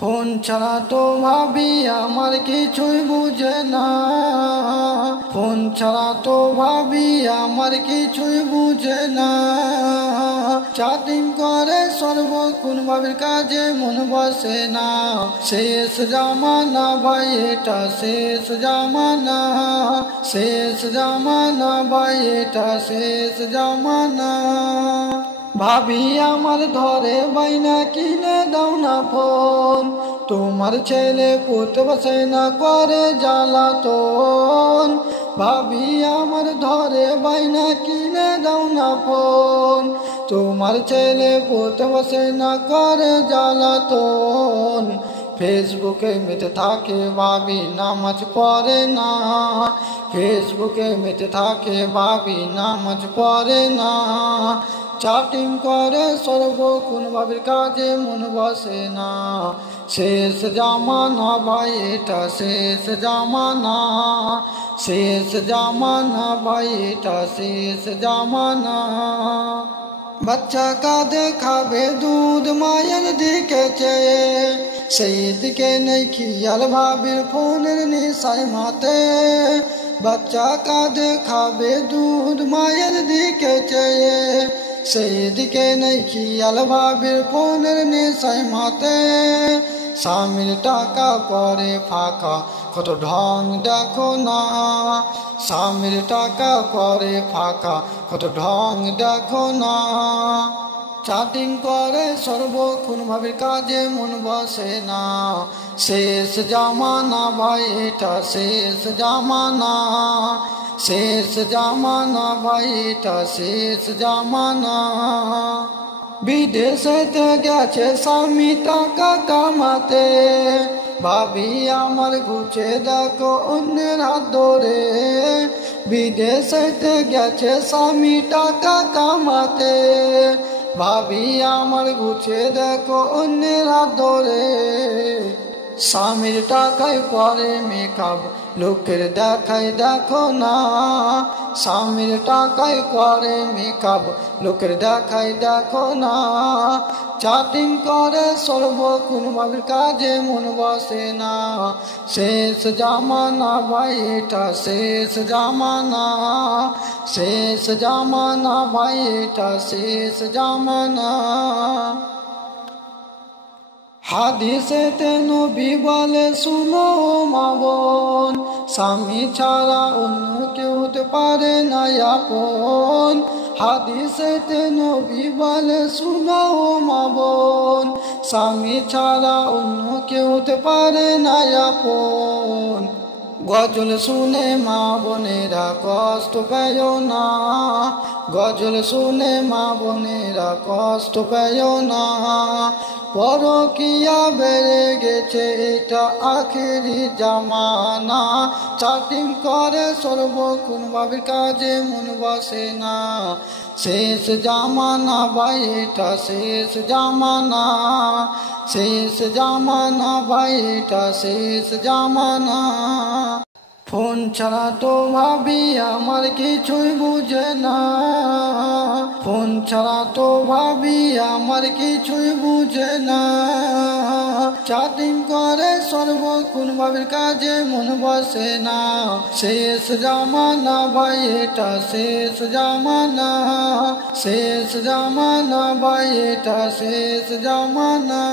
Phone ছাড়া তো ভাবি আমার কিছুই বুঝে না, ফোন ছাড়া তো ভাবি আমার কিছুই বুঝে না। চ্যাটিং করে সর্বক্ষণ ভাবির কাজে মন বসে না। শেষ জামানা ভাই এটা শেষ জামানা, শেষ জামানা ভাই এটা শেষ জামানা। ভাবি আমার ধরে বাইনা কিনে দাও না ফোন, তোমার ছেলে পুতে বসে না করে জ্বালাতন। ভাবি আমার ধরে বাইনা কিনে দাও না ফোন, তোমার ছেলে পুতে বসে না করে জ্বালাতন। ফেসবুকে মেতে থাকে ভাবি নামাজ পড়ে না, ফেসবুকে মেতে থাকে ভাবি নামাজ পড়ে না। চ্যাটিং করে সর্বক্ষণ ভাবির কাজে মন বসে না। শেষ জামানা ভাই এটা শেষ জামানা, শেষ জামানা ভাই এটা শেষ জামানা। বাচ্চা কাঁদে খাবে দুধ মায়ের দিকে চেয়ে, সেই দিকে নেই খেয়াল ভাবির ফোনের নেশায় মাতে। বাচ্চা কাঁদে খাবে দুধ মায়ের দিকে চেয়ে, সেই দিকে নেই খেয়াল ভাবির ফোনের নেশায় মাতে। স্বামীর টাকা পরে ফাঁকা কত ঢং দেখো না, স্বামীর টাকা পরে ফাঁকা কত ঢং দেখো না। চ্যাটিং করে সর্বক্ষণ ভাবির কাজে মন বসে না। শেষ জামানা ভাই এটা শেষ জামানা, শেষ জামানা ভাই এটা শেষ জামানা। বিদেশেতে গেছে স্বামী টাকা কামাতে, ভাবি আমার ঘুচে দেখো অন্যের হাত ধরে। বিদেশেতে গেছে স্বামী টাকা কামাতে, ভাবি আমার ঘুচে দেখো অন্যের হাত ধরে। স্বামীর টাকায় পরে মেকআপ লোকের দেখায় দেখো না, স্বামীর টাকায় পরে মেকআপ লোকের দেখায় দেখো না। চ্যাটিং করে সর্বক্ষণ ভাবির কাজে মন বসে না। শেষ জামানা ভাই এটা শেষ জামানা, শেষ জামানা ভাই এটা শেষ জামানা। হাদিসেতে নবী বলে শুনো মা বোন, স্বামী ছাড়া অন্য কেউ হতে পারে না আপন। হাদিসেতে নবী বলে শুনো মা বোন, স্বামী ছাড়া অন্য কেউ হতে পারে না আপন। গজল শুনে মা বোনেরা কষ্ট পেও না, গজল শুনে মা বোনেরা কষ্ট পেও না। পরকিয়া বেড়ে গেছে এটা আখেরি জামানা। চ্যাটিং করে সর্বক্ষণ ভাবির কাজে মন বসে না। শেষ জামানা ভাই এটা শেষ জামানা, শেষ জামানা ভাই এটা শেষ জামানা। ফোন ছাড়া তো ভাবি আমার কিছুই বুঝে না, ফোন ছাড়া তো ভাবি আমার কিছুই বুঝে না। চ্যাটিং করে সর্বক্ষণ ভাবির কাজে মন বসে না। শেষ জামানা ভাই এটা শেষ জামানা, শেষ জামানা ভাই এটা শেষ জামানা।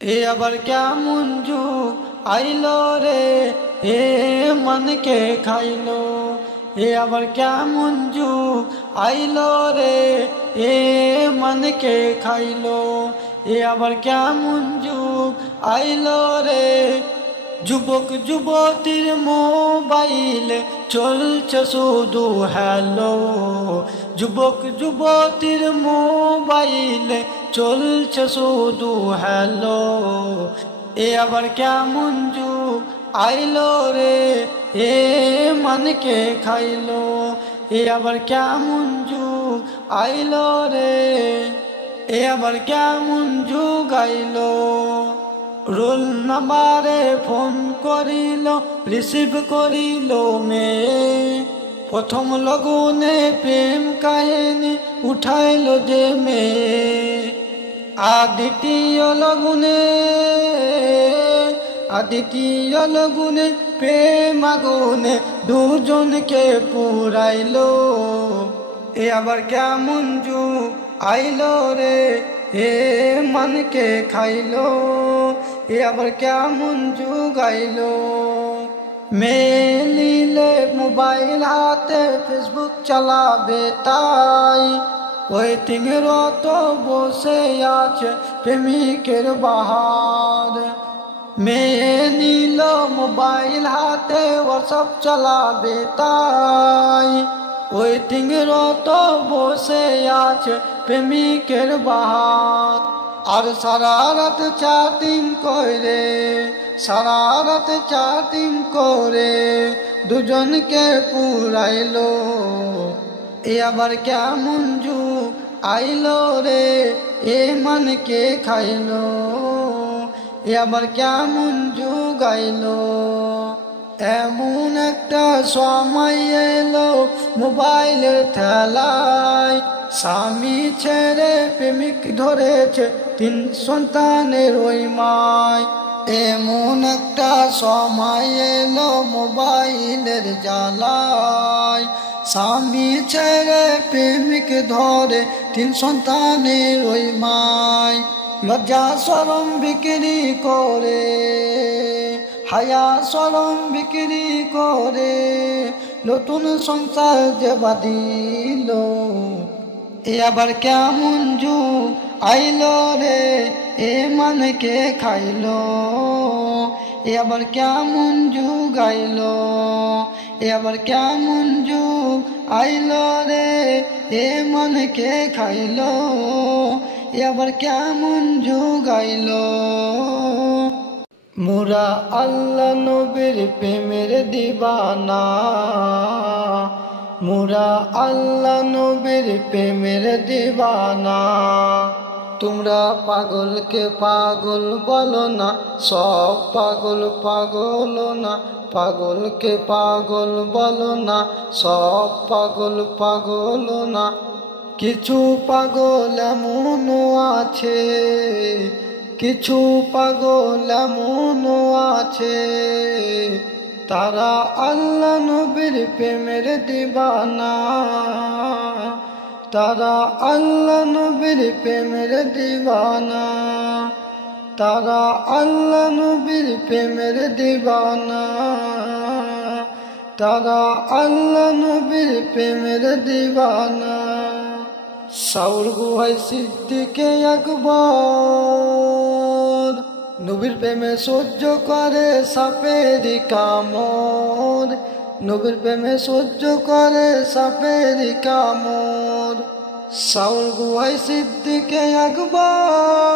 এ আবার কেমন যুগ আইলো রে, এ মনকে খাইলো। এ আবার কেমন যুগ আইলো রে, এ মনকে খাইলো। এ আবার কেমন যুগ আইলো রে, যুবক যুবতীর মোবাইল চলছে শুধু হ্যালো। যুবক যুবতীর মোবাইল চলছে শুধু হ্যালো। এ আবার কেমন যুগ আইলো রে, এ মনকে খাইলো। এ আবার কেমন যুগ আইলো রে, এ আবার কেমন যুগ আইলো। রোল নাম্বারে ফোন করিল রিসিভ করিল মেয়ে, প্রথম লগনে প্রেম কাহিনী উঠাইল যে মেয়ে। আর দ্বিতীয় লগনে দ্বিতীয় লগুনে প্রেম আগুনে দুজনকে পুরাইলো। এ আবার কেমন যুগ আইলো রে, এ মনকে খাইলো। এ আবার কেমন যুগ আইলো। মেলিলে মোবাইল হাতে ফেসবুক চালাবে তাই, ওয়েটিং রত বসে আছে প্রেমিকের বাহার। মেয়ে নিল মোবাইল হাতে হোয়াটসঅ্যাপ চালাবে তাই, ওয়েটিং রত বসে আছে প্রেমিকের বাহার। আর সারা রাত চ্যাটিং করে, সারা রাত চ্যাটিং করে দুজনকে পুরাইলো। এ আবার কেমন যুগ আইলো রে, এ মনকে খাইলো। এ আবার কেমন যুগ আইলো। এমন একটা সময় এলো মোবাইলের ঠেলায়, স্বামী ছেড়ে প্রেমিক ধরেছে 3 সন্তানের ওই মায়। এমন একটা সময় এলো মোবাইলের জ্বালায়, স্বামী ছেড়ে প্রেমিক ধরে 3 সন্তানের ওই মায়। লজ্জা শরম বিক্রি করে, হায়া শরম বিক্রি করে নতুন সংসার যে বাঁধিল। এ আবার কেমন যুগ আইলো রে, এ মনকে খাইলো। এ আবার কেমন যুগ আইলো। এ আবার কেমন যুগ আইলো রে, এ মনকে খাইলো। এ আবার কেমন যুগ আইলো। মোরা আল্লাহ নবীর প্রেমের দিবানা, মোরা আল্লাহ নবীর প্রেমের দিবানা। তোমরা পাগলকে পাগল বলো না, সব পাগল পাগল না। পাগলকে পাগল বলো না, সব পাগল পাগল না। কিছু পাগল এমনও আছে, কিছু পাগল এমনও আছে, তারা আল্লাহ নবীর প্রেমের দিবানা। তারা আল্লাহ নবীর প্রেমের দিবানা। তারা আল্লাহ নবীর প্রেমের দিবানা। তারা আল্লাহ নবীর প্রেমের দিবানা। সাউর গুহায় সিদ্দিকে আকবর, নবীর প্রেমে সহ্য করে সাপের কামড়। নবীর প্রেমে সহ্য করে সাপের কামড়। সাউর গুহায় সিদ্দিকে আকবর,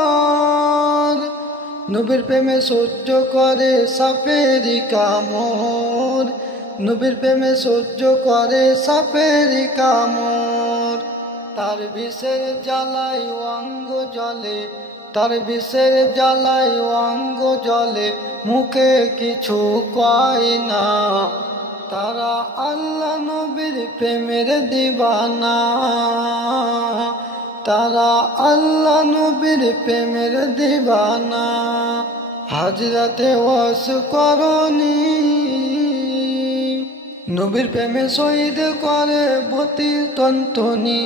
নবীর প্রেমে সহ্য করে সাপের কামড়। নবীর প্রেমে সহ্য করে সাপের কামড়। তার বিষের জ্বালায় অঙ্গ জ্বলে, তার বিষের জ্বালায় অঙ্গ জ্বলে, মুখে কিছু কয় না। তারা আল্লাহ নবীর প্রেমের দিবানা। তারা আল্লাহ নবীর প্রেমের দিবানা। হাজরাতে ওয়াস করনি, নবীর প্রেমে শহীদ করে 32 তন্তনি।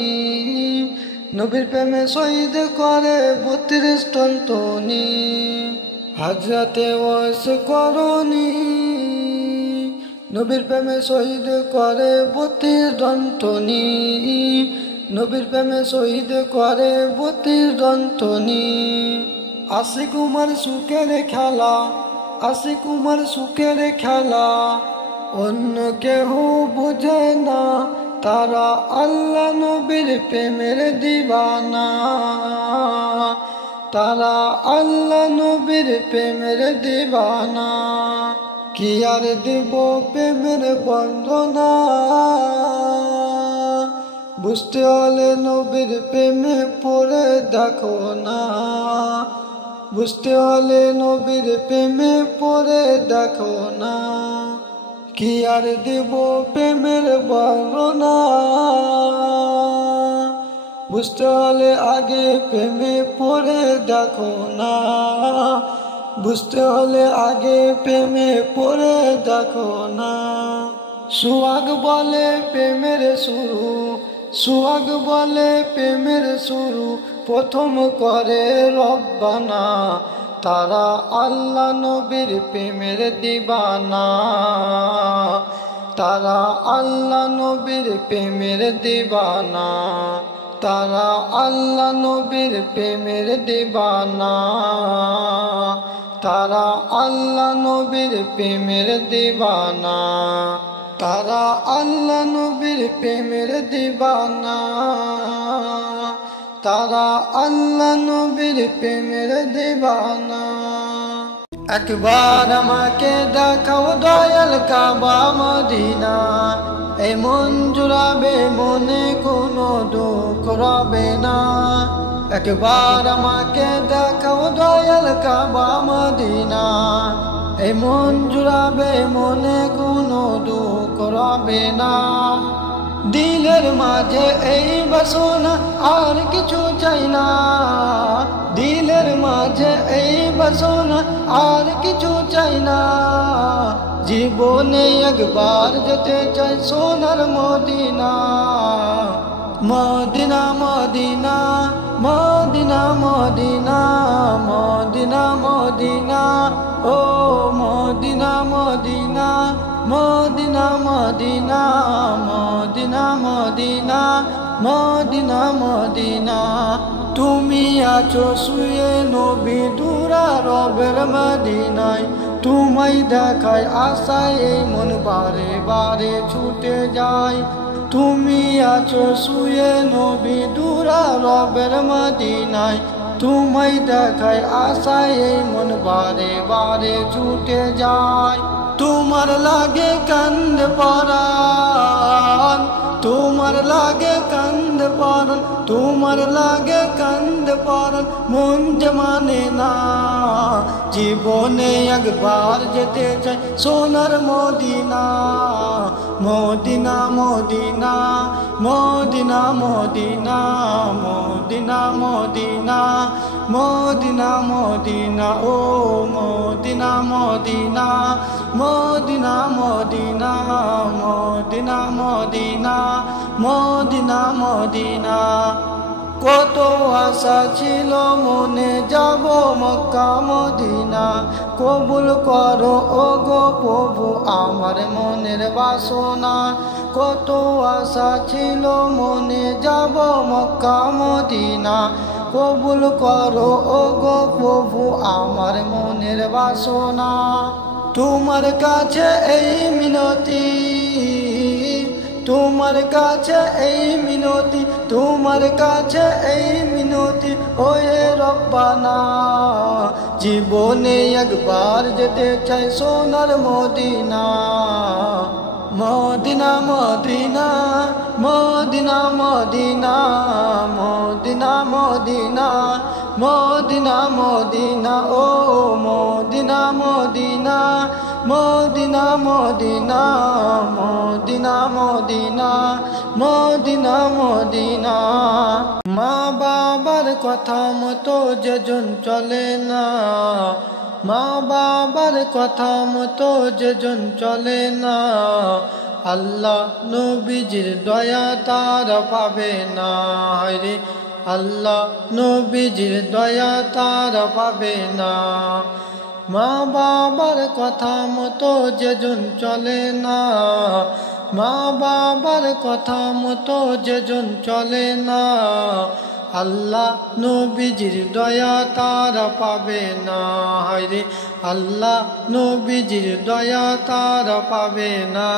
নবীর প্রেমে শহীদ করে 32 তন্তনি। হাজরাতে ওয়াস করনি, নবীর প্রেমে শহীদ করে 32 তন্তনি। নবীর প্রেমে শহীদ করে 32 তন্তনি। আশিক উমর সুখের খেলা, আশিক উমর সুখের খেলা, অন্য কেহ বুঝে না। তারা আল্লাহ নবীর প্রেমের দিবানা। তারা আল্লাহ নবীর প্রেমের দিবানা। কি আর দিব প্রেমের বর্ণনা, বুঝতে হলে নবীর প্রেমে পড়ে দেখো না। বুঝতে হলে নবীর প্রেমে পড়ে দেখো না। কি আর দিব প্রেমের বর্ণনা, বুঝতে হলে আগে প্রেমে পড়ে দেখো না। বুঝতে হলে আগে প্রেমে পড়ে দেখো না। সোহাগ বলে প্রেমের শুরু, সোহাগ বলে প্রেমের শুরু, প্রথম করে রব্বানা। তারা আল্লাহ নবীর প্রেমের দিবানা, তারা আল্লাহ নবীর প্রেমের দিবানা, তারা আল্লাহ নবীর প্রেমের দিবানা, তারা আল্লাহ নবীর প্রেমের দিবানা, তারা আল্লাহ নবীর প্রেমের দিবানা, তারা আল্লাহ নবীর প্রেমের দিবানা। একবার আমাকে দেখাও দয়াল কাবা মদিনা, এই মন জুড়াবে মনে কোনো দুঃখ রবে না। একবার আমাকে দেখাও দয়াল কাবা মদিনা, এই মন জুড়াবে মনে কোনো দুঃখ রবে না। দিলের মাঝে এই বাসনা আর কিছু চাই না, দিলের মাঝে এই বাসনা আর কিছু চাই না। জীবনে একবার যেতে চাই সোনার Medina, Medina Medina Medina Medina Medina Medina, ও Medina Medina Medina Medina Medina Medina Medina Medina. তুমি আছো শুয়ে নবী দুরা রবের মদিনায়, তোমায় দেখায় আশায় এই মন বারে বারে ছুটে যায়। তুমি আছো শুয়ে নবী দুরা রবের মদিনায়, তোমায় দেখায় আশায় এই মন বারে বারে ছুটে যায়। তোমার লাগে কান্দ পরাণ, তোমার লাগে কান্দ পরাণ, তোমার লাগে কান্দ পরাণ, মন যে মানে না। জীবনে একবার যেতে চাই সোনার Medina, Medina Medina Medina Medina Medina Medina Medina Medina, ও Medina Medina Medina Medina Medina Medina Medina Medina. কত আশা ছিল মনে যাব মক্কা মদিনা, কবুল করো ও গো প্রভু আমার মনের বাসনা। কত আশা ছিল মনে যাব মক্কা মদিনা, কবুল করো ও গো প্রভু আমার মনের বাসনা। তোমার কাছে এই মিনতি, তোমার কাছে এই মিনতি, তোমার কাছে এই মিনতি, ওয়ে রব্বানা। জীবনে একবার যেতে চাই সোনার Medina, Medina Medina Medina Medina Medina Medina Medina Medina, ও Medina Medina Medina Medina Medina Medina Medina Medina. মা বাবার কথা মতো যেজন চলে না, মা বাবার কথা মতো যেজন চলে না, আল্লাহ নবীজির দয়া তারা পাবে না। রে আল্লাহ নবীজির দয়া তারা পাবে না। মা বাবার কথা মতো যেজন চলে না, মা বাবার কথা মতো যেজন চলে না, আল্লাহ নবীজির দয়া তারা পাবে না। রে আল্লাহ নবীজির দয়া তারা পাবে না।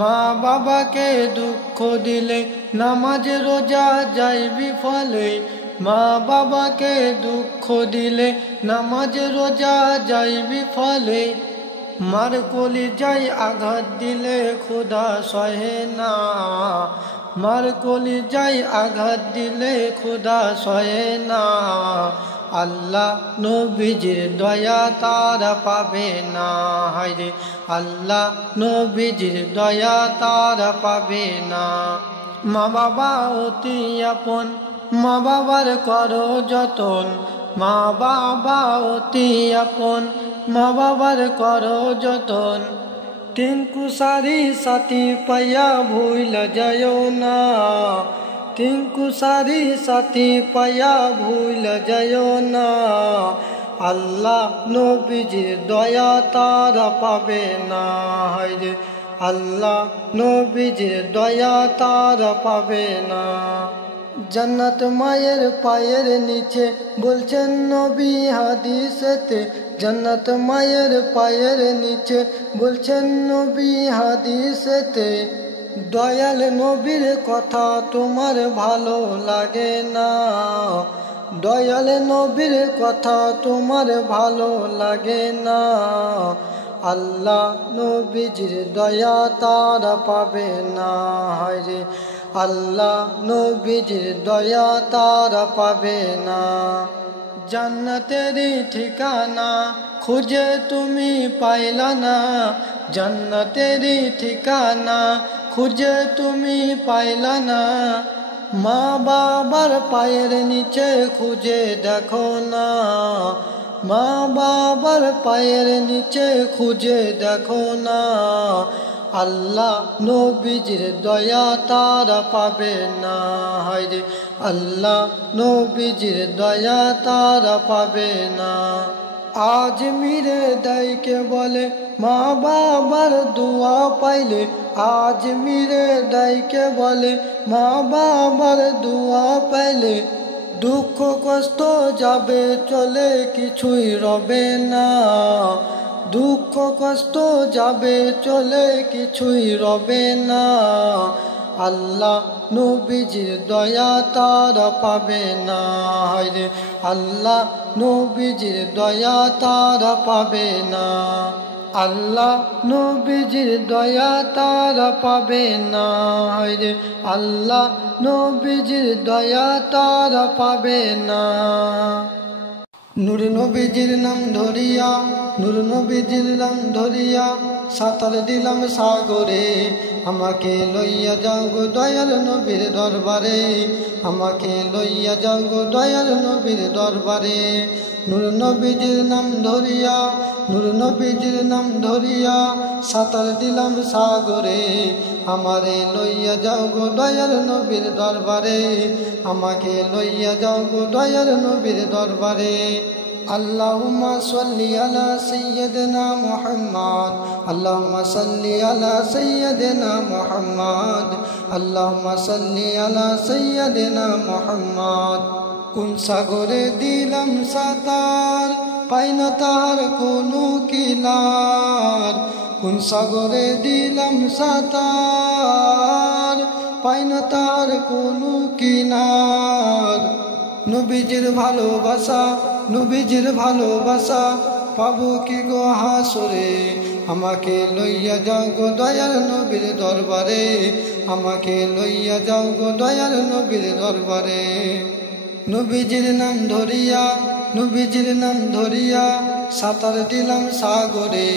মা বাবাকে দুঃখ দিলে নামাজ রোজা যায় বিফলে, মা বাবাকে দুঃখ দিলে নামাজ রোজা যায় বিফলে। মার কলি যাই আঘাত দিলে খোদা সহে না, মার কলি যাই আঘাত দিলে খোদা সহে না। আল্লাহ নবীজির দয়া তারা পাবে না। হায়রে আল্লাহ নবীজির দয়া তারা পাবে না। মা বাবা অতি আপন, মা বাবার করো যতন, মা বাবা অতি আপন, মা বাবার করো যতন। টিঙ্কু সারি সাথী পাইয়া ভুল যায়ও না, টিঙ্কু সারি সাথী পাইয়া ভুল যায়ও না। আল্লাহ নবীজির দয়া তারা পাবে না, হায়রে আল্লাহ নবীজির দয়া তারা পাবে না। জান্নাত মায়ের পায়ের নিচে বলছেন নবী হাদিসেতে, জান্নাত মায়ের পায়ের নিচে বলছেন নবী হাদিসেতে। দয়াল নবীর কথা তোমার ভালো লাগে না, দয়াল নবীর কথা তোমার ভালো লাগে না। আল্লাহ নবীজির দয়া তারা পাবে না, হায়রে আল্লাহ নবীজির দয়া তারা পাবে না। জান্নাতেরই ঠিকানা খুঁজে তুমি পাইলা না, জান্নাতেরই ঠিকানা খুঁজে তুমি পাইলা না। মা বাবার পায়ের নিচে খুঁজে দেখো না, মা বাবার পায়ের নিচে খুঁজে দেখো না। আল্লাহ নবীজির দয়া তারা পাবে না, হায়রে আল্লাহ নবীজির দয়া তারা পাবে না। আজ মিরে দাইকে বলে মা বাবার দোয়া পাইলে, আজ মিরে দাইকে বলে মা বাবার দোয়া পাইলে। দুঃখ কষ্ট যাবে চলে কিছুই রবে না, দুঃখ কষ্ট যাবে চলে কিছুই রবে না। আল্লাহ নবীজির দয়া তারা পাবে না, হায়রে আল্লাহ নবীজির দয়া তারা পাবে না। আল্লাহ নবীজির দয়া তারা পাবে না, হায়রে আল্লাহ নবীজির দয়া তারা পাবে না। নূর নবীজির নাম ধরিয়া, নূর নবীজির নাম ধরিয়া সাঁতার দিলাম সাগরে। আমাকে লইয়া যাও গো দয়াল নবীর দরবারে, আমাকে লইয়া যাও গো দয়াল নবীর দরবারে। নূর নবীজির নাম ধরিয়া, নূর নবীজির নাম ধরিয়া সাঁতার দিলাম সাগরে। আমারে লইয়া যাও গো দয়াল নবীর দরবারে, আমাকে লইয়া যাও গো দয়াল নবীর দরবারে। আল্লাহুম্মা সাল্লি আলা সাইয়্যিদিনা মুহাম্মদ, আল্লাহুম্মা সাল্লি আলা সাইয়্যিদিনা মুহাম্মদ, আল্লাহুম্মা সাল্লি আলা সাইয়্যিদিনা মুহাম্মদ। কোন সাগরে দিলাম সাঁতার পাই না তার কোনো কিনার, কোন সাগরে দিলাম সাঁতার পাই না তার কোনো কিনার। নবীজির ভালোবাসা, নবীজির ভালোবাসা পাবো কি গো হাসরে। আমাকে লইয়া যাও গো দয়াল নবীর দরবারে, আমাকে লইয়া যাও গো দয়াল নবীর দরবারে। নবীজির নাম ধরিয়া, নবীজির নাম ধরিয়া সাঁতার দিলাম সাগরে।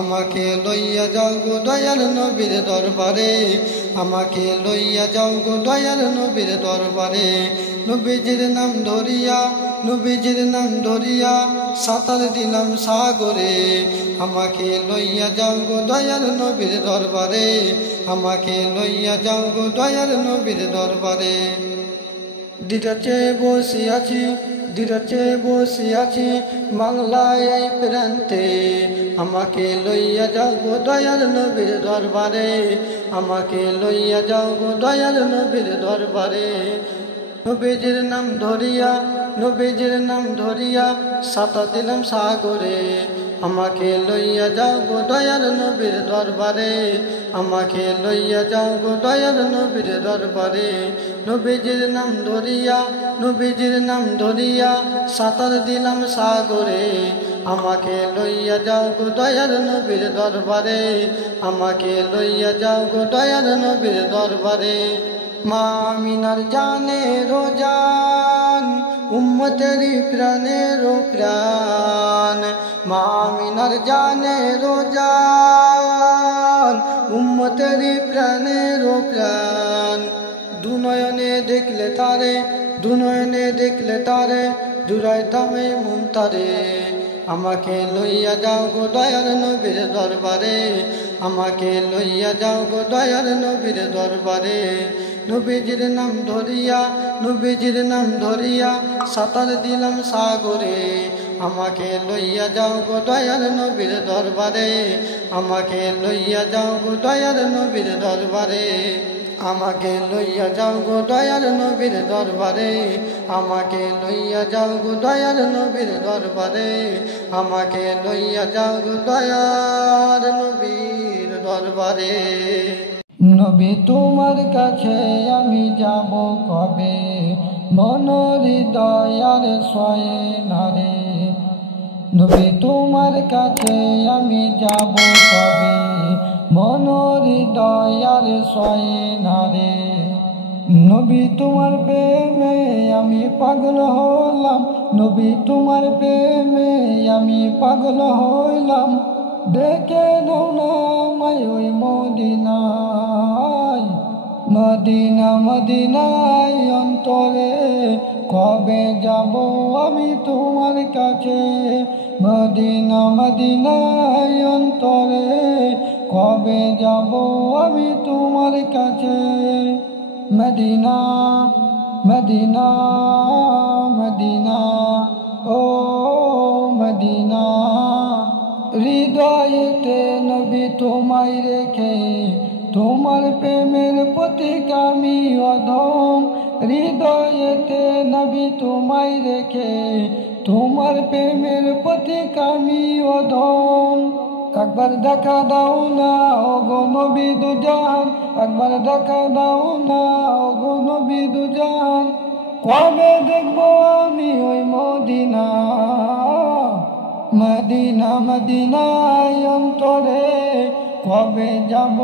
আমাকে লইয়া যাও গো দয়াল নবীর দরবারে, আমাকে লইয়া যাও গো দয়াল নবীর দরবারে। নবীজির নাম ধরিয়া, নবীজির নাম ধরিয়া সাঁতার দিলাম সাগরে। আমাকে লইয়া যাও গো দয়াল নবীর দরবারে, আমাকে লইয়া যাও গো দয়াল নবীর দরবারে। দিদাচে বসে আছি, দিদাচে বসে আছি বাংলায় এই প্রান্তে। আমাকে লইয়া যাও গো দয়াল নবীর দরবারে, আমাকে লইয়া যাও গো দয়াল নবীর দরবারে। নবীজির নাম ধরিয়া, নবীজির নাম ধরিয়া সাঁতার দিলাম সাগরে। আমাকে লইয়া যাও গো দয়াল নবীর দরবারে, আমাকে লইয়া যাও গো দয়াল নবীর দরবারে। নবীজির নাম ধরিয়া, নবীজির নাম ধরিয়া সাঁতার দিলাম সাগরে। আমাকে লইয়া যাও গো দয়াল নবীর দরবারে, আমাকে লইয়া যাও গো দয়াল নবীর দরবারে। মা আমিনার জানের জান, উম্মতেরি প্রাণের প্রাণ। মা আমিনার জানের জান, উম্মতেরি প্রাণের প্রাণ। দুনয়নে দেখলে তারে, দুনয়নে দেখলে তারে, জুড়াইতামে মন তারে। আমাকে লইয়া যাও গো দয়ার নবীর দরবারে, আমাকে লইয়া যাও গো দয়ার নবীর দরবারে। নবীজির নাম ধরিয়া, নবীজির নাম ধরিয়া সাঁতার দিলাম সাগরে। আমাকে লইয়া যাও গো দয়ার নবীর দরবারে, আমাকে লইয়া যাও গো দয়ার নবীর দরবারে। আমাকে লইয়া যাও গো দয়ার নবীর দরবারে, আমাকে লইয়া যাও গো দয়ার নবীর দরবারে। আমাকে লইয়া যাও গো দয়ার নবীর দরবারে। নবী তোমার কাছে আমি যাব কবে, মন হৃদয়ার সয়ে নারে। নবী তোমার কাছে আমি যাব কবে, মন হৃদয়ার সয়ে নারে। নবী তোমার প্রেমে আমি পাগল হলাম, নবী তোমার প্রেমে আমি পাগল হইলাম। ডেকে নাও না আমায় ওই মদিনায়, মদিনা মদিনায় অন্তরে। কবে যাব আমি তোমার কাছে, মদিনা মদিনায় অন্তরে। কবে যাব আমি তোমার কাছে। মদিনা মদিনা মদিনা ও মদিনা। হৃদয়েতে নবী তোমায় রেখে, তোমার প্রেমের প্রতীক আমি অধম। হৃদয়েতে নবী তোমায় রেখে, তোমার প্রেমের প্রতীক আমি অধম। একবার দেখা দাও না ওগো নবী দুজাহান, একবার দেখা দাও না ওগো নবী দুজাহান। কবে দেখবো আমি ওই মদিনা, মদিনা মদিনায় অন্তরে। কবে যাব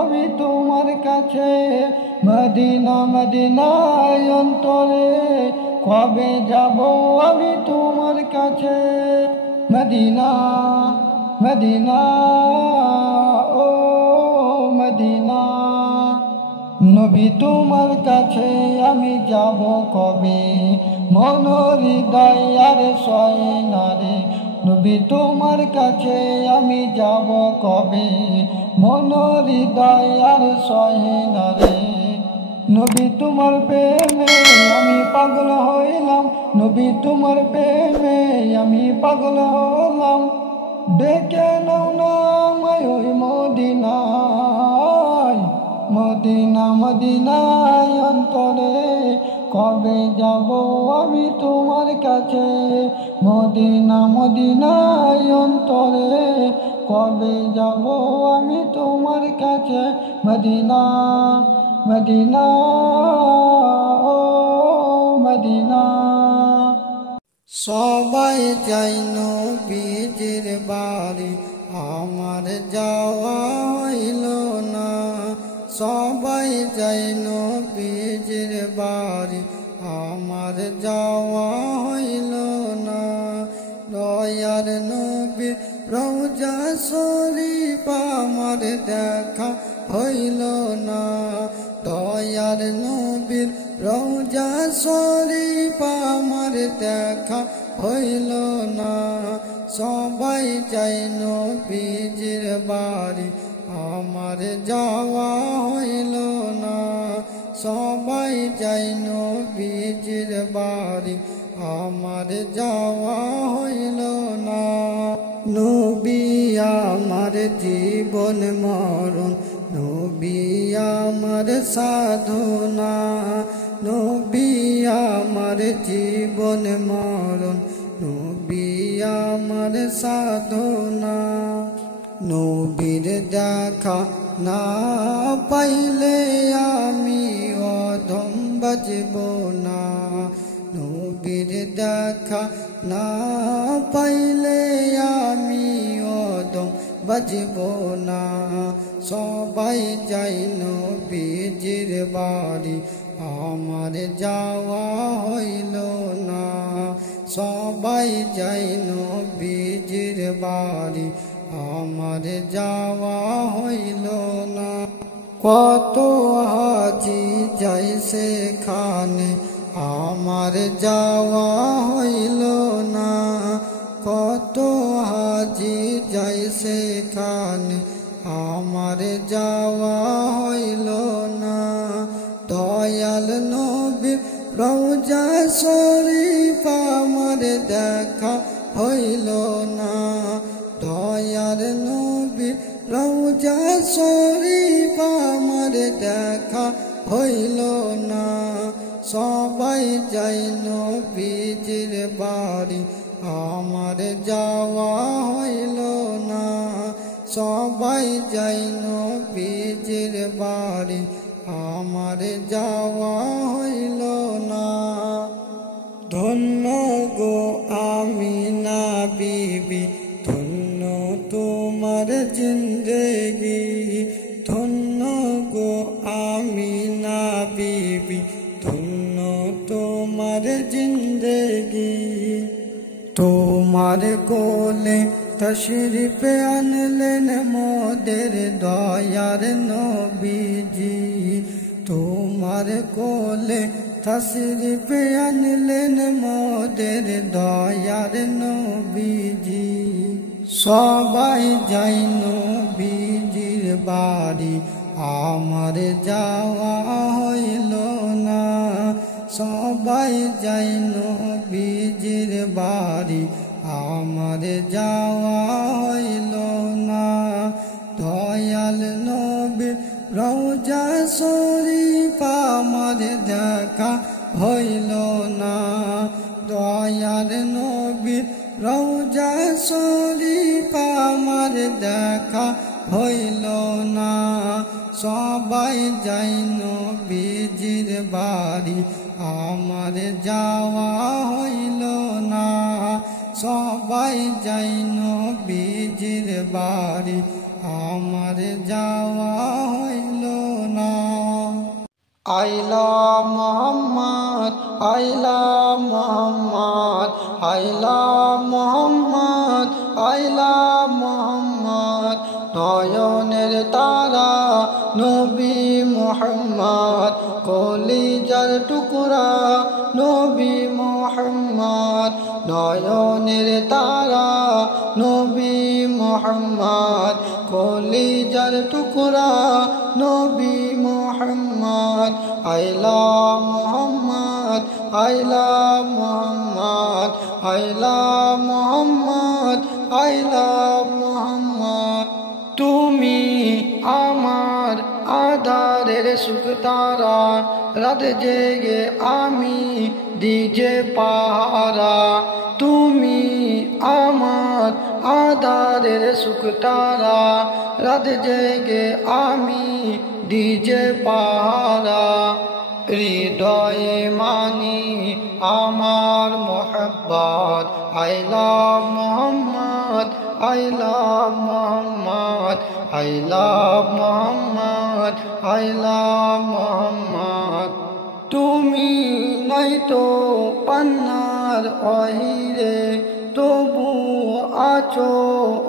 আমি তোমার কাছে, মদিনা মদিনায় অন্তরে। কবে যাব আমি তোমার কাছে। মদিনা মদিনা ও মদিনা। নবী তোমার কাছে আমি যাব কবে, মন হৃদয়ার সয়ে নারে। নবী তোমার কাছে আমি যাব কবে, মন হৃদয়ার সয়ে নারে। নবী তোমার প্রেমে আমি পাগল হইলাম, নবী তোমার প্রেমে আমি পাগল হলাম। ডেকে নাও না আমায় ওই মদিনায়, মদিনা মদিনায় অন্তরে। কবে যাব আমি তোমার কাছে, মদিনা মদিনায় অন্তরে। কবে যাব আমি তোমার কাছে। মদিনা মদিনা ও মদিনা। সবাই যাই নবীজির বাড়ি, আমার যাওয়া হইল না। সবাই যাই নবীজির বাড়ি, আমার যাওয়া হইল না। দয়ার নবীর রওজা শরীফ আমার দেখা হইল না। দয়ার নবীর রওজা শরীফ আমার দেখা হইল না। সবাই যাই নবীজির বাড়ি, আমার যাওয়া হইল না। সবাই যাই নবীজির বাড়ি, আমার যাওয়া হইল না। নবী আমার জীবন মরণ, নবী আমার সাধনা। নবী আমার জীবন মরণ, নবী আমার সাধনা। নবীর দেখা না পাইলে আমি অধম বাজব না। নবীর দেখা না পাইলে আমি অধম বাজব না। সবাই যাই নবীজির বাড়ি, আমার যাওয়া হইল না। সবাই যাই নবীজির বাড়ি, আমার যাওয়া হইল না। কত হাজি যাই সেখানে আমার যাওয়া হইল না, কত হাজি যাই সেখানে আমার যাওয়া হইল না। দয়াল নবীর রওজা শরীফ আমার দেখা হইল না, দয়াল নবীর রওজা শরীফ আমার দেখা হইল না। সবাই যাই নবীজির বাড়ি আমার যাওয়া হইল না, সবাই যাই নবীজির বাড়ি আমার যাওয়া হইল না। ধন্য গো আমিনা বিবি, ধন্য তোমার জিন্দেগি, ধন্য গো আমিনা বিবি, ধন্য তোমার জিন্দেগি। তোমার কোলে তশরিফ আনলেন মোদের দয়ার নবীজি, তোমার কোলে তশরিফ আনলেন মোদের দয়ার নবীজি। সবাই যাই নবীজির বাড়ি আমার যাওয়া হইল না, সবাই যাই নবীজির বাড়ি আমার যাওয়া হইল না। দয়াল নবীর রওজা শরীফ আমার দেখা হইল না, দয়াল নবীর রওজা শরীফ আমার দেখা হইল না। সবাই যাই নবীজির বাড়ি আমার যাওয়া হইল না, সবাই যাই নবীজির বাড়ি আমার যাওয়া হইল না। আইলা মোহাম্মদ, আইলা মোহাম্মদ, আইলা মোহাম্মদ, আইলা মোহাম্মদ, নয়নের তারা নবী মোহাম্মদ, কলিজার টুকরা নবী মোহাম্মদ, নয়নের তারা নবী মোহাম্মদ, কলিজার টুকরা নবী মোহাম্মদ। আইলা মোহাম্মদ, আইলা মোহাম্মদ, আইলা মোহাম্মদ, আইলা মোহাম্মদ। তুমি আমার আধারের সুখ তারা, রাত জেগে আমি দিজে পাহারা। তুমি আমার আধারের সুখ তারা, রাত জেগে আমি দিজে পাহারা। হৃদয়ে মানি আমার মোহাব্বত, আইলা মোহাম্মদ, আইলা মোহাম্মদ, আইলা মোহাম্মদ, আইলা মোহাম্মদ। তুমি নাই তো পান্নার অহিরে, তবু আছো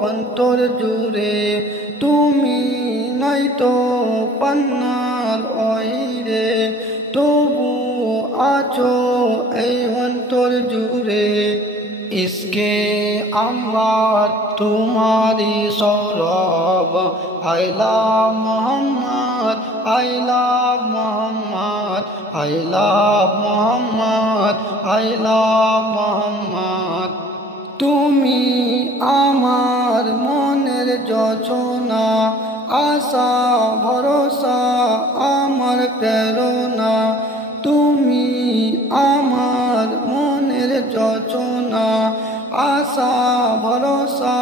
অন্তর জুড়ে। তুমি নাই তো পান্নার অহিরে, তবু আছো এই অন্তর জুড়ে। ইসকে আমার তোমারি সৌরভ, আইলা মোহাম্মদ, আইলা মোহাম্মদ, আইলা মোহাম্মদ, আইলা মোহাম্মদ। তুমি আমার মনের যোচনা, আশা ভরসা আমার প্রেরণা। তুমি আমার মনের যোচনা, আশা ভরসা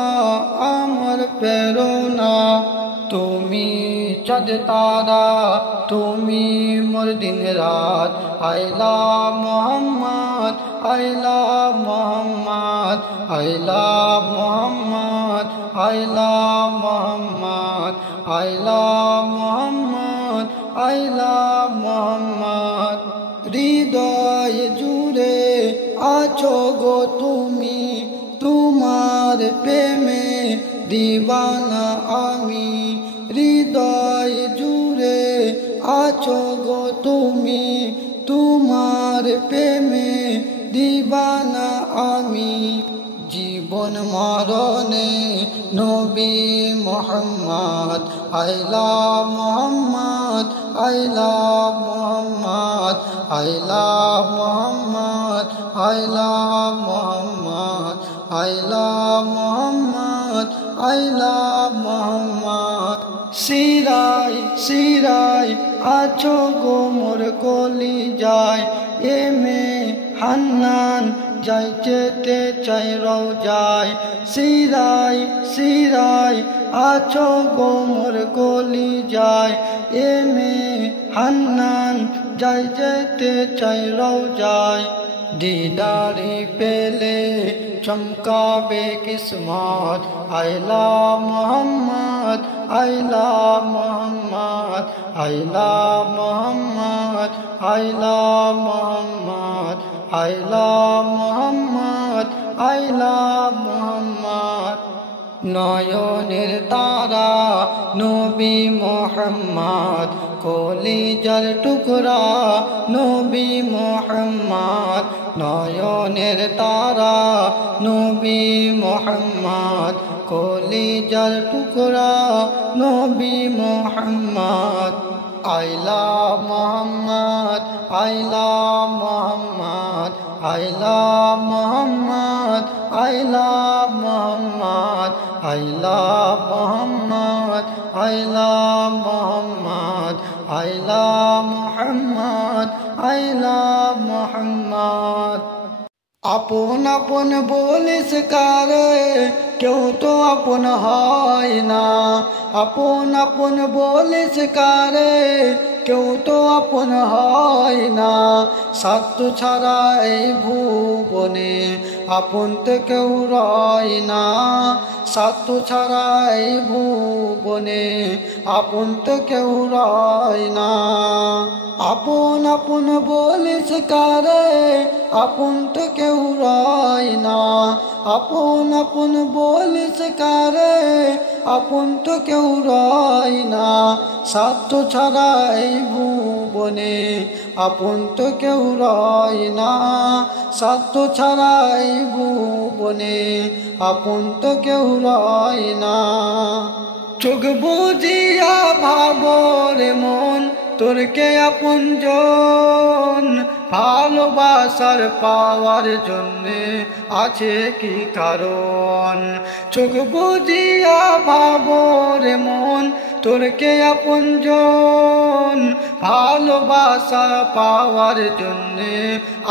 আমার প্রেরণা। তুমি চাঁদ তারা, তুমি মোর দিন রাত, আইলা মোহাম্মদ, আইলা মোহাম্মদ, আইলা মোহাম্মদ, আইলা মোহাম্মদ, আইলা মোহাম্মদ, আইলা মোহাম্মদ। হৃদয় জুড়ে আছো গো তুমি, তোমার প্রেমে দিবানা আমি। হৃদয় জুড়ে আছো গো তুমি, তোমার প্রেমে দিবানা আমি। জীবন মরণে নবী Muhammad, I love Muhammad, I love Muhammad, I love Muhammad, I love Muhammad, I love Muhammad, I love Muhammad. সিরাই সিরাই আছো গো মোর কলি যায়, এমে হান্নান যাই যেতে চাই রওজায়। সিরাই সিরাই আছো গো মোর কলি যায়, এমে হান্নান যাই যেতে চাই রওজায়। দিদারি পেলে চমকাবে কিসমত, I love Muhammad, I love Muhammad, I love Muhammad, I love Muhammad, I love Muhammad, I love Muhammad. নয়নের তারা নবী মুহাম্মদ, কলিজার টুকরা নবী মুহাম্মদ। নয়নের তারা নবী মুহাম্মদ, কলিজার টুকরা নবী Muhammad. I love Muhammad, I love Muhammad, I love Muhammad, I love Muhammad, I love Muhammad, I love Muhammad, I love Muhammad, I love Muhammad. আপন আপন বলিস কারে, কেউ তো আপন হয় না। আপন আপন বলিস কারে, কেউ তো আপন হয় না। সত্য ছাড়া এই ভুবনে আপন তো কেউ রয় না। সত্য ছাড়া এই ভুবনে আপন তো কেউ রয় না। আপন আপন বলিস কারে, আপন তো কেউ রয় না। আপন আপন বলিস কারে, আপন তো কেউ রয় না। সত্য ছাড়া এই ভুবনে আপন তো কেউ রয় না। সত্য ছাড়া এই ভুবনে আপন তো কেউ রয় না। চোখ বুজিয়া ভাবরে মন, তোর কে আপনজন। ভালোবাসার পাওয়ার জন্যে আছে কি কারণ? চোখ বুজিয়া ভাবরে মন, তোর কে আপনজন। ভালোবাসা পাওয়ার জন্যে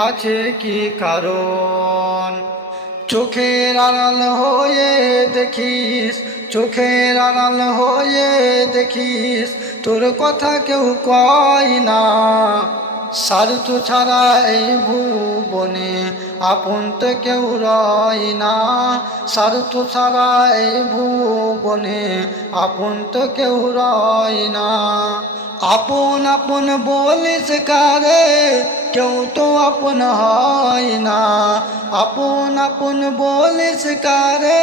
আছে কি কারণ? চোখের আড়াল হয়ে দেখিস, চোখের আড়াল হয়ে দেখিস, তোর কথা কেউ কয় না। স্বার্থ ছাড়া এই ভুবনে আপন তো কেউ রয় না। স্বার্থ ছাড়া এই ভুবনে আপন তো কেউ রয় না। আপন আপন বলিস কারে, কেউ তো আপন হয় না। আপন আপন বলিস কারে,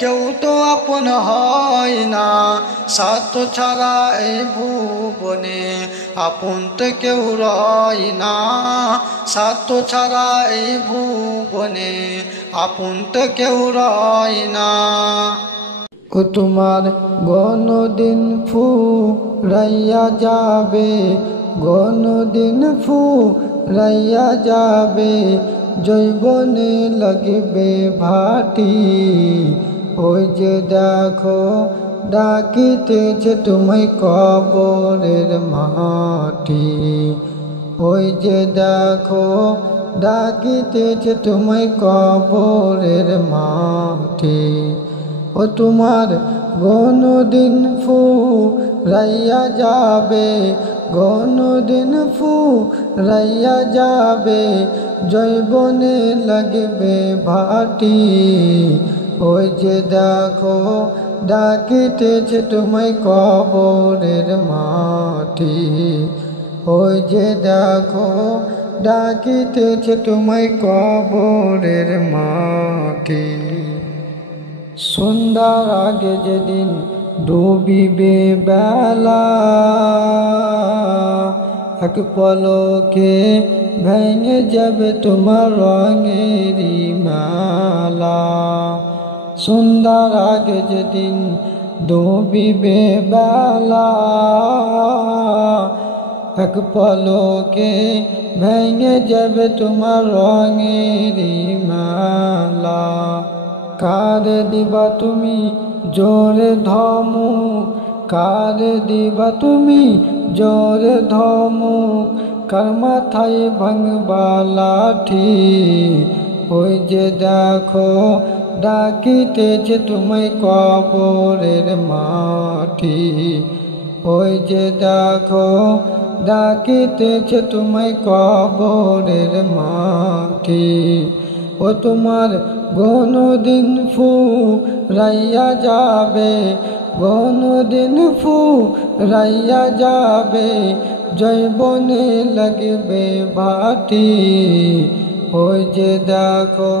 কেউ তো আপন হয় না। সত্য ছাড়া এই ভুবনে আপন তো কেউ রয় না। সত্য ছাড়া এই ভুবনে আপন তো কেউ রয় না। ও তোমার গণদিন ফুরাইয়া যাবে, গণদিন ফুরাইয়া যাবে, জৈবনে লাগবে ভাটি। ওই যে দেখো ডাকিতেছে তোমায় কবরের মাটি। ওই যে দেখো ডাকিতেছে তোমায় কবরের মাটি। ও তোমার গণদিন ফুরাইয়া যাবে, গণদিন ফুরাইয়া যাবে, জৈবনে লাগবে ভাটি। ওই যে দেখো ডাকিতেছে তোমায় কবরের মাটি। ওই যে দেখো ডাকিতেছে তোমায় কবরের মাটি। সন্ধ্যার আগে যেদিন ডুবিবে বেলা, এক পলকে ভেঙে যাবে তোমার রঙেরি মালা। সন্ধ্যার আগে যেদিন ডুবিবে বেলা, এক পলকে ভেঙে যাবে তোমার রঙেরি মালা। কারে দিবা তুমি জোরে ধমক, কারে দিবা তুমি জোরে ধমক, কার মাথায় ভাঙবা লাঠি। ওই যে দেখো ডাকিতেছে তোমায় কবরের মাটি, ওই যে দেখো ডাকিতেছে তোমায় কবরের মাটি। ও তোমার কোনদিন ফুরাইয়া যাবে, কোনদিন ফুরাইয়া যাবে, জৈবনে লাগবে ভাটি। ওই যে দেখো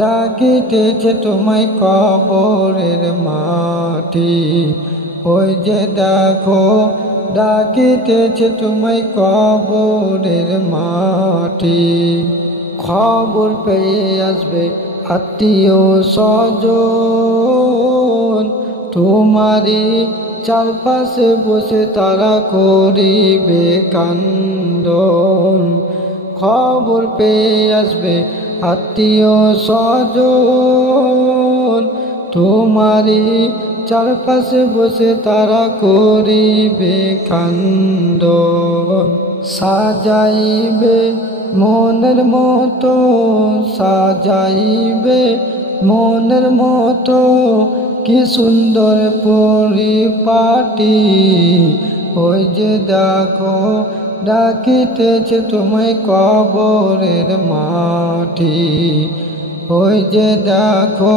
ডাকিতেছে তোমায় কবরের মাটি, ওই যে দেখো ডাকিতেছে তোমায় কবরের মাটি। খবর পেয়ে আসবে আত্মীয় স্বজন, তোমারই চারপাশে বসে তারা করিবে কান্দন। খবর পেয়ে আসবে আত্মীয় স্বজন, তোমারই চারপাশে বসে তারা করিবে কান্দন। সাজাইবে মনের মতো, সাজাইবে মনের মতো, কি সুন্দর পরিপাটি। ওই যে দেখো ডাকিতেছে তোমায় কবরের মাটি, ওই যে দেখো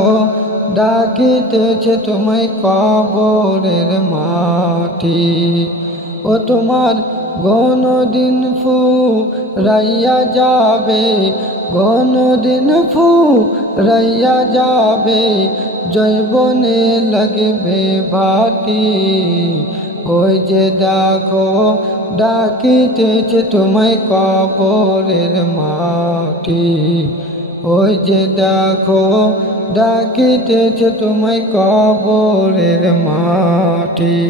ডাকিতেছে তোমায় কবরের মাটি। ও তোমার কোনদিন ফুরাইয়া যাবে, কোনদিন ফুরাইয়া যাবে, জৈবনে লাগবে ভাটি। ওই যে দেখো ডাকিতেছে তোমায় কবরের মাটি, ওই যে দেখো ডাকিতেছে তোমায় কবরের মাটি।